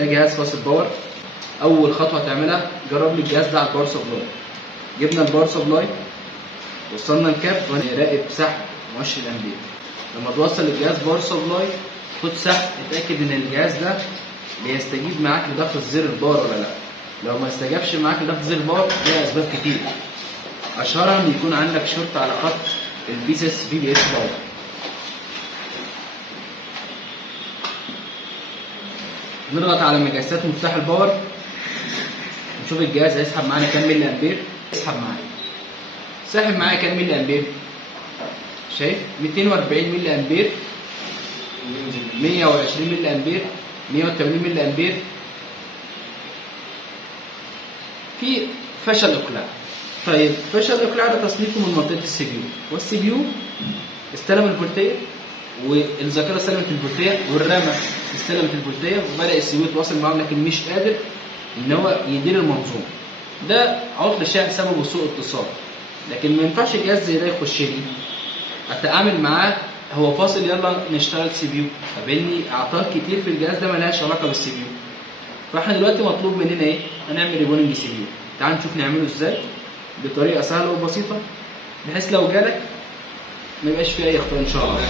ده جهاز فاصل باور. اول خطوه هتعملها جرب لي الجهاز ده على الباور سبلاي. جبنا الباور سبلاي وصلنا الكاب ونراقب سحب مؤشر الامبير. لما توصل الجهاز باور سبلاي خد سحب، اتاكد ان الجهاز ده بيستجيب معاك لضغط زر الباور ولا لا. لو ما استجابش معاك لضغط زر الباور ليها اسباب كتير، اشهرها ان يكون عندك شورت على خط البيسس بي اتش باور. نضغط على مقاسات مفتاح الباور نشوف الجهاز هيسحب معانا كام ملي امبير. يسحب معايا، ساحب معايا كام ملي امبير؟ شايف 240 ملي امبير، 120 ملي امبير، 180 ملي امبير. في فشل اقلاع. طيب فشل الاقلاع ده تصنيفه من منطقه السي بي يو، والسي بي يو استلم الفولتيه والذاكره استلمت الفولتيه والرامه استلمت الفولتيه وبدا السي بي يو يتواصل معاهم، لكن مش قادر ان هو يدير المنظومه. ده عطل شائع سببه سوء اتصال، لكن ما ينفعش جهاز زي ده يخش لي اتعامل معاه هو فاصل يلا نشتغل سي بي يو. قابلني اعطال كتير في الجهاز ده مالهاش علاقه بالسي بي يو. فاحنا دلوقتي مطلوب مننا ايه؟ هنعمل ريبوننج سي بي يو. تعال نشوف نعمله ازاي بطريقه سهله وبسيطه بحيث لو جالك ما يبقاش فيه اي اخطاء ان شاء الله.